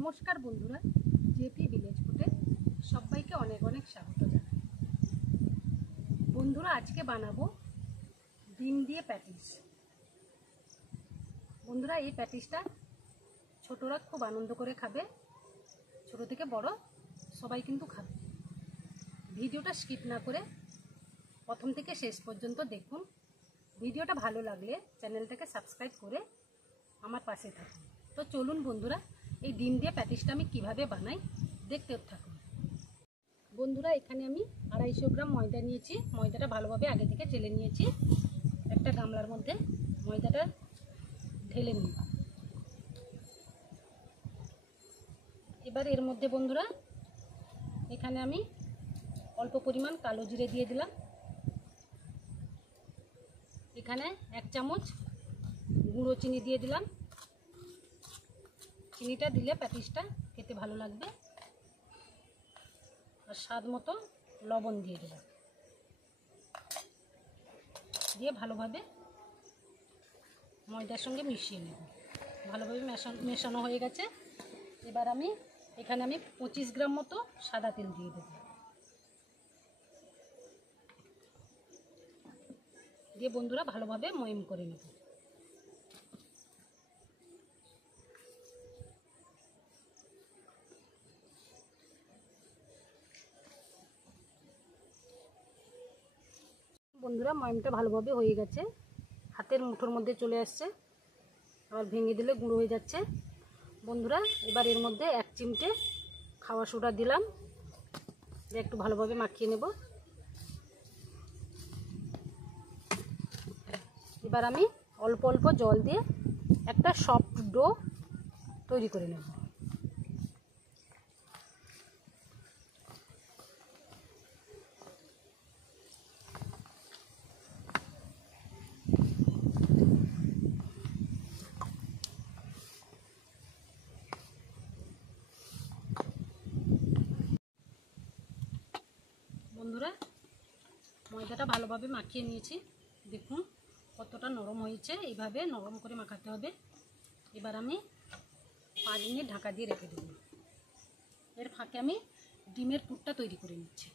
নমস্কার বন্ধুরা, JP village ফুডে সবাইকে অনেক অনেক স্বাগত জানাই। বন্ধুরা, আজকে বানাবো ডিম দিয়ে প্যাটিস। বন্ধুরা, এই প্যাটিসটা ছোটরা খুব আনন্দ করে খাবে, ছোট থেকে বড় সবাই কিন্তু খাবে। ভিডিওটা স্কিপ না করে প্রথম থেকে শেষ পর্যন্ত দেখুন। ভিডিওটা ভালো লাগলে চ্যানেলটাকে সাবস্ক্রাইব করে আমার পাশে থাকুন। তো চলুন বন্ধুরা, এই ডিম দিয়ে প্যাটিসটা আমি কিভাবে বানাই দেখতে থাকুন। বন্ধুরা, এখানে আমি 250 গ্রাম ময়দা নিয়েছি। ময়দাটা ভালোভাবে আগে থেকে চেলে নিয়েছি। একটা গামলার মধ্যে ময়দাটা ঢেলে নিই। এবার এর মধ্যে বন্ধুরা এখানে আমি অল্প পরিমাণ কালো জিরে দিয়ে দিলাম। এখানে 1 চামচ গুঁড়ো চিনি দিয়ে দিলাম। চিনিটা দিলে প্যাটিসটা খেতে ভালো লাগবে। আর স্বাদ মতো লবণ দিয়ে দিলাম। দিয়ে ভালোভাবে ময়দার সঙ্গে মিশিয়ে নেব। ভালোভাবে মেশানো হয়ে গেছে। এবার এখানে 25 গ্রাম মতো সাদা তেল দিয়ে দেব। দিয়ে বন্ধুরা ভালোভাবে ময়ম করে নেব। বন্ধুরা, ময়মটা ভালোভাবে হয়ে গেছে, হাতের মুঠোর মধ্যে চলে আসছে। আবার ভেঙে দিলে গুঁড়ো হয়ে যাচ্ছে। বন্ধুরা, এবার এর মধ্যে 1 চিমটে খাওয়া সোডা দিলাম। দিয়ে একটু ভালোভাবে মাখিয়ে নেব। এবার আমি অল্প অল্প জল দিয়ে একটা সফট ডো তৈরি করে নেব। বন্ধুরা, ময়দাটা ভালোভাবে মাখিয়ে নিয়েছি। দেখুন কতটা নরম হয়েছে। এইভাবে নরম করে মাখাতে হবে। এবার আমি 5 মিনিট ঢাকা দিয়ে রেখে দেব। এর ফাঁকে আমি ডিমের পুরটা তৈরি করে নিচ্ছি।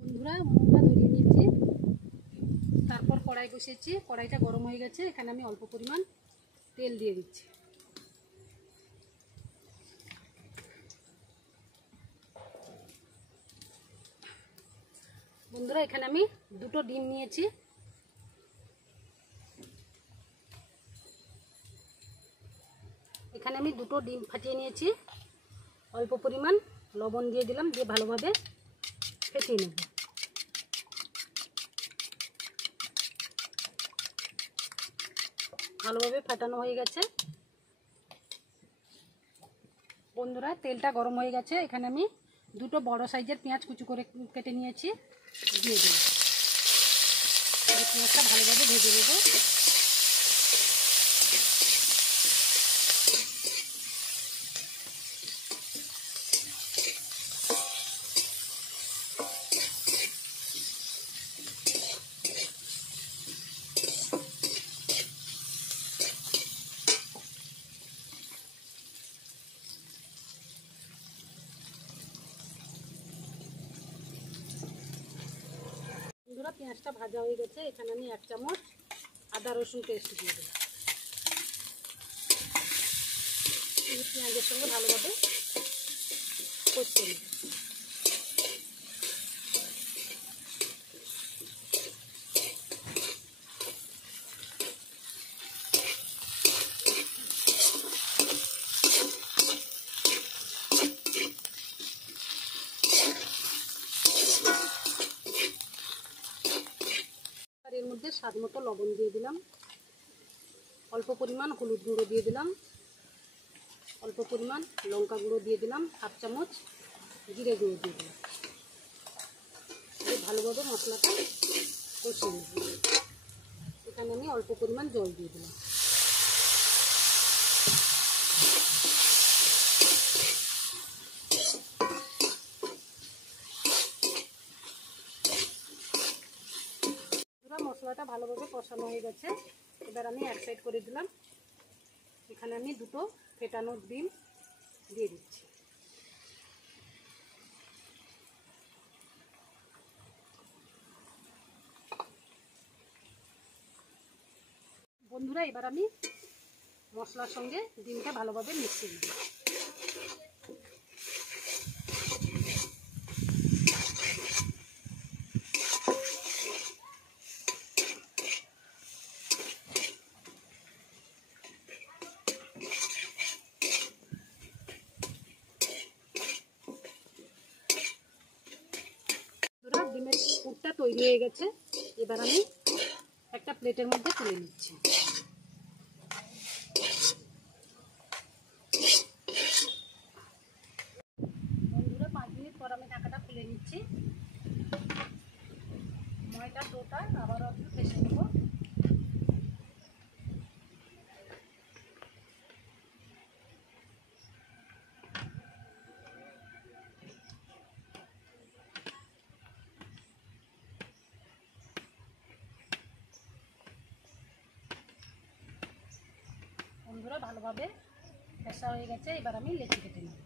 বন্ধুরা, ময়দা ধরিয়ে নিয়েছি। তারপর কড়াই বসিয়েছি। কড়াইটা গরম হয়ে গেছে। এখানে আমি অল্প পরিমাণ তেল দিয়ে দিচ্ছি। বন্ধুরা, এখানে আমি 2টো ডিম নিয়েছি। এখানে আমি 2টো ডিম ফাটিয়ে নিয়েছি। অল্প পরিমাণ লবণ দিয়ে দিলাম। দিয়ে ভালোভাবে ফেটিয়ে নেব। ভালোভাবে ফাটানো হয়ে গেছে। বন্ধুরা, তেলটা গরম হয়ে গেছে। এখানে আমি 2টো বড় সাইজের পেঁয়াজ কুচি করে কেটে নিয়েছি, দিয়ে দিলাম। পেঁয়াজটা ভালোভাবে ভেজে নেব। বন্ধুরা, পেঁয়াজটা ভাজা হয়ে গেছে। এখানে আমি 1 চামচ আদা রসুন পেস্ট দিয়ে দিলাম। এই পেঁয়াজের সঙ্গে ভালোভাবে কষিয়ে নেব। এর মধ্যে স্বাদ মতো লবণ দিয়ে দিলাম। অল্প পরিমাণ হলুদ গুঁড়ো দিয়ে দিলাম। অল্প পরিমাণ লঙ্কা গুঁড়ো দিয়ে দিলাম। 1/2 চামচ জিরে গুঁড়ো দিয়ে দিলাম। ভালোভাবে মশলাটা কষিয়ে নেব। অল্প পরিমাণ জল দিয়ে দিলাম। মশলাটা ভালোভাবে কষানো হয়ে গেছে, এবার আমি এক সাইড করে দিলাম। এখানে আমি দুটো ফেটানো ডিম দিয়ে দিচ্ছি। বন্ধুরা, এবার আমি মশলার সঙ্গে ডিমটা ভালোভাবে মিশিয়ে দিই। ডিমের পুরটা তৈরি হয়ে গেছে, এবার আমি একটা প্লেটের মধ্যে তুলে নিচ্ছি। বন্ধুরা, 5 মিনিট পর আমি ঢাকাটা খুলে নিচ্ছি। ময়দার ডোটা আবারও একটু ফেসে নেব। বন্ধুরা, ভালোভাবে ফেসা হয়ে গেছে, এবার আমি লেচি কেটে নেব।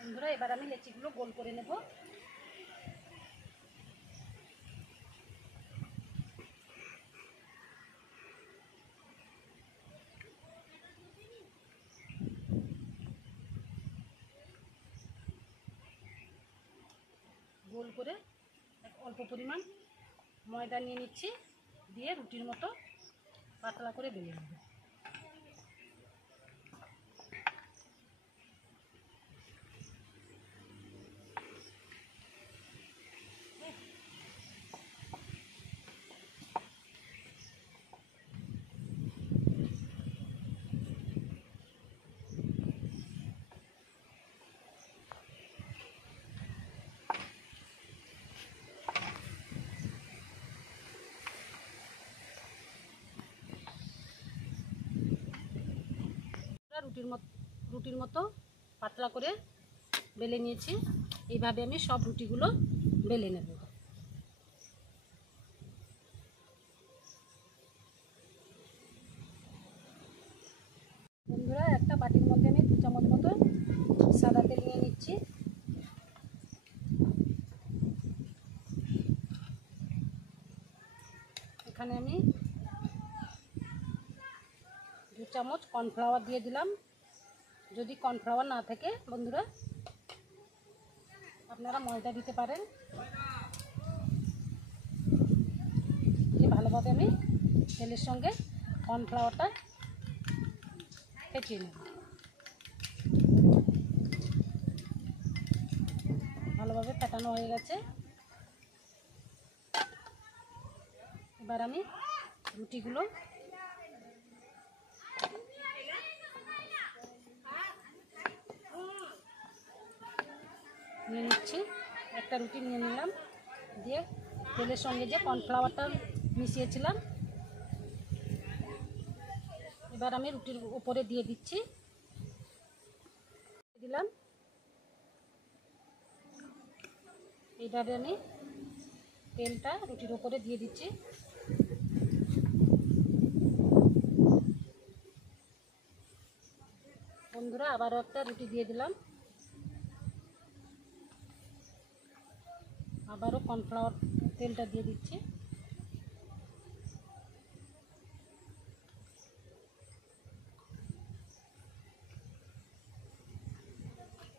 বন্ধুরা, এবার আমি লেচিগুলো গোল করে নেব। গোল করে অল্প পরিমাণ ময়দা নিয়ে নিচ্ছি, দিয়ে রুটির মতো পাতলা করে বেলে নেব। রুটির মতো পাতলা করে বেলে নিয়েছি, এইভাবে আমি সব রুটিগুলো বেলে নেব। বন্ধুরা, একটা বাটির মধ্যে আমি 2 চামচ মতো সাদা তেল নিয়ে নিচ্ছি। এখানে আমি 2 চামচ কর্নফ্লাওয়ার দিয়ে দিলাম। যদি কর্নফ্লাওয়ার না থাকে বন্ধুরা, আপনারা ময়দা দিতে পারেন। ভালোভাবে আমি তেলের সঙ্গে কর্নফ্লাওয়ারটা ফেটিয়ে নেব। ভালোভাবে ফেটানো হয়ে গেছে, এবার আমি রুটিগুলো নিয়ে নিচ্ছি। একটা রুটি নিয়ে নিলাম, দিয়ে তেলের সঙ্গে যে কর্নফ্লাওয়ারটা মিশিয়েছিলাম এবার আমি রুটির উপরে দিয়ে দিচ্ছি। দিলাম, এইভাবে আমি তেলটা রুটির উপরে দিয়ে দিচ্ছি। বন্ধুরা, আবারও একটা রুটি দিয়ে দিলাম, আবারও কর্নফ্লাওয়ার তেলটা দিয়ে দিচ্ছি।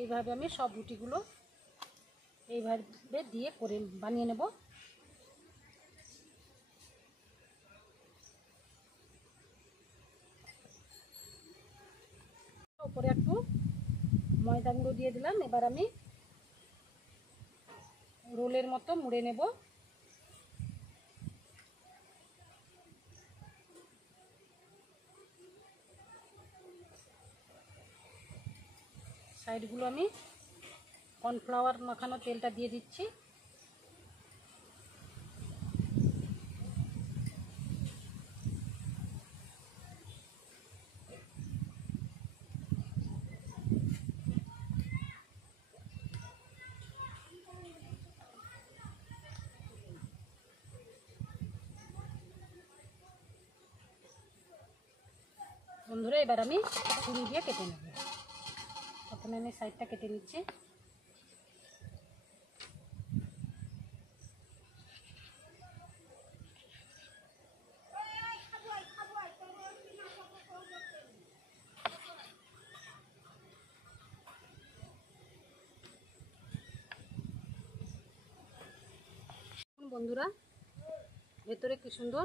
এইভাবে আমি সব রুটিগুলো এইভাবে দিয়ে করে বানিয়ে নেব। উপরে একটু ময়দা গুঁড়ো দিয়ে দিলাম। এবার আমি রোলের মতো মুড়ে নেব। সাইডগুলো আমি কর্নফ্লাওয়ার মাখানো তেলটা দিয়ে দিচ্ছি। বন্ধুরা এবার আমি ছুরি দিয়ে কেটে নেব। প্রথমে আমি সাইডটা কেটে নিচ্ছি। বন্ধুরা ভেতরে কি সুন্দর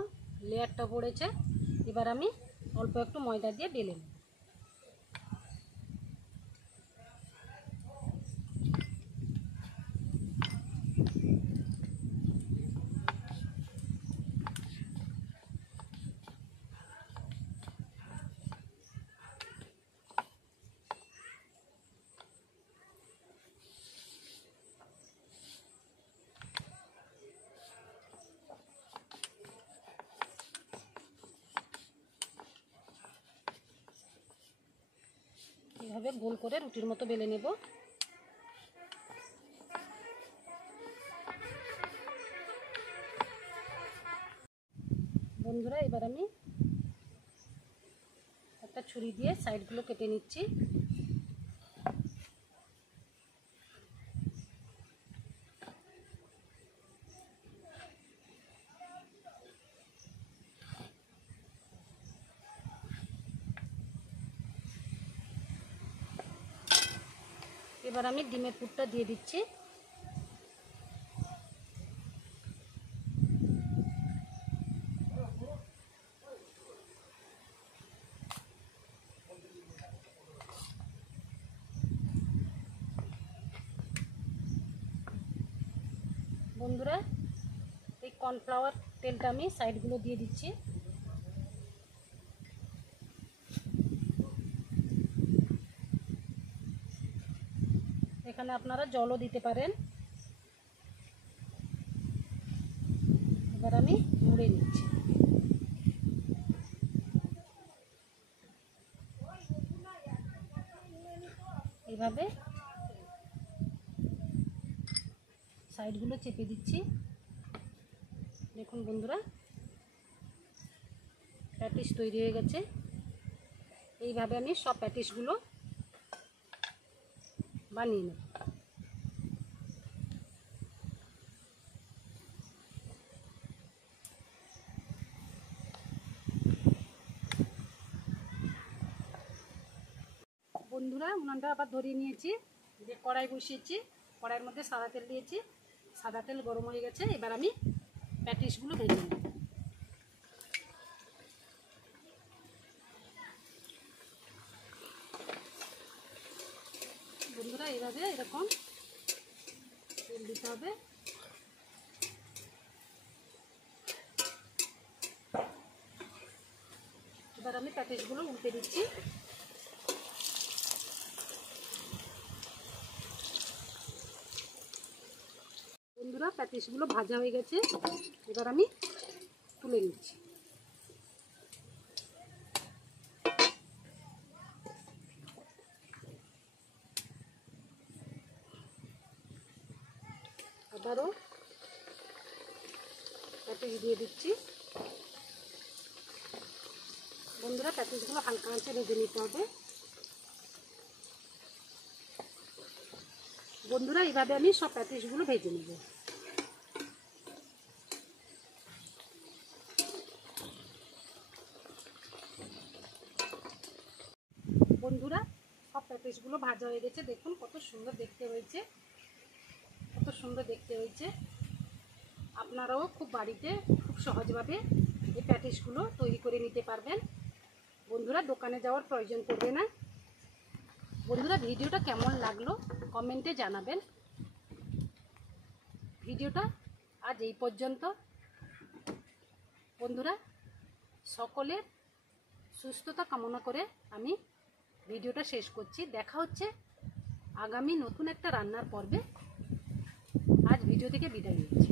লেয়ারটা পড়েছে। এবার আমি অল্প একটু ময়দা দিয়ে বেলে নেব। এইভাবে গোল করে রুটির মতো বেলে নেব। বন্ধুরা এবার আমি একটা ছুরি দিয়ে সাইডগুলো কেটে নিচ্ছি। এবার আমি ডিমের পুরটা দিয়ে দিচ্ছি। বন্ধুরা এই কর্নফ্লাওয়ার তেলটা আমি সাইডগুলো দিয়ে দিচ্ছি। এখানে আপনারা জলও দিতে পারেন। এবার আমি মুড়ে নিচ্ছি। এইভাবে সাইডগুলো চেপে দিচ্ছি। দেখুন বন্ধুরা প্যাটিস তৈরি হয়ে গেছে। এইভাবে আমি সব প্যাটিসগুলো বানিয়ে নেব। বন্ধুরা উনানটা আবার ধরিয়ে নিয়েছি। যে কড়াই বসিয়েছি, কড়াইয়ের মধ্যে সাদা তেল দিয়েছি। সাদা তেল গরম হয়ে গেছে। এবার আমি প্যাটিসগুলো ভেজে নেব। বন্ধুরা এইভাবে এরকম তেল দিতে হবে। এবার আমি প্যাটিসগুলো উল্টে দিচ্ছি। বন্ধুরা প্যাটিসগুলো ভাজা হয়ে গেছে। এবার আমি তুলে নিচ্ছি। আবারও প্যাটিস দিয়ে দিচ্ছি। বন্ধুরা প্যাটিসগুলো হালকা আঁচে ভেজে নিতে হবে। বন্ধুরা এইভাবে আমি সব প্যাটিসগুলো ভেজে নেব। বন্ধুরা সব প্যাটিসগুলো ভাজা হয়ে গেছে। দেখুন কত সুন্দর দেখতে হয়েছে, কত সুন্দর দেখতে হয়েছে। আপনারাও খুব বাড়িতে খুব সহজভাবে এই প্যাটিসগুলো তৈরি করে নিতে পারবেন। বন্ধুরা দোকানে যাওয়ার প্রয়োজন পড়বে না। বন্ধুরা ভিডিওটা কেমন লাগলো কমেন্টে জানাবেন। ভিডিওটা আজ এই পর্যন্ত। বন্ধুরা সকলের সুস্থতা কামনা করে আমি ভিডিওটা শেষ করছি। দেখা হচ্ছে আগামী নতুন একটা রান্নার পর্বে। আজ ভিডিও থেকে বিদায় নিচ্ছি।